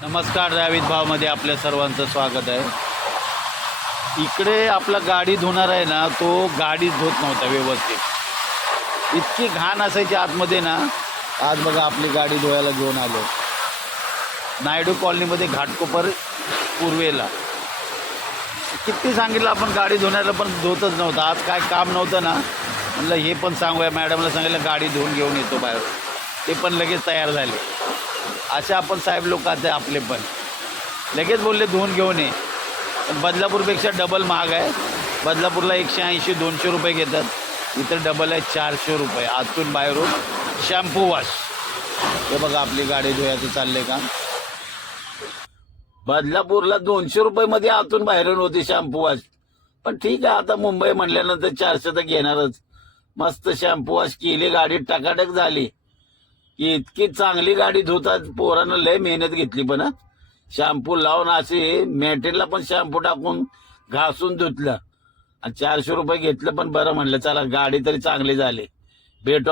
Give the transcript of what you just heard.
नमस्कार, द्राविड भावमध्ये आपल्या सर्वांचं स्वागत आहे। इकडे आपला गाडी धुणार आहे ना, तो गाडी धुत नव्हता व्यवस्थित, इतकी घाण असायची आतमध्ये ना। आज बघा आपली गाडी धुवायला घेऊन आलो नायडू कॉलनीमध्ये घाटकोपर पूर्वेला। किती सांगितलं आपण गाडी धुण्याला, पण धुतच नव्हता। आज काय काम नव्हतं ना, म्हणलं हे पण सांगूया मॅडमला, सांगितलं गाडी धुवून घेऊन येतो बाहेर, ते पण लगेच तयार झाले। असे आपण साहेब लोक आहेत आपले, पण लगेच बोलले धुवून घेऊन ये। पण बदलापूरपेक्षा डबल महाग आहे। बदलापूरला 180-200 रुपये घेतात, इथं डबल आहे 400 रुपये आतून बाहेरून शॅम्पू वॉश। हे बघा आपली गाडी धुवायचं चाललंय का। बदलापूरला 200 रुपये आतून बाहेरून होती शॅम्पू वॉश, पण ठीक आहे, आता मुंबई म्हणल्यानंतर 400 तर घेणारच। मस्त शॅम्पू वॉश केली, गाडी टकाटक झाली। इतकी चांगली गाडी धुतात, पोरानं लय मेहनत घेतली, पण शॅम्पू लावून असे मॅटेरियलला पण शॅम्पू टाकून घासून धुतलं आणि 400 रुपये घेतलं, पण बरं म्हणलं चला गाडी तरी चांगली झाली। भेटू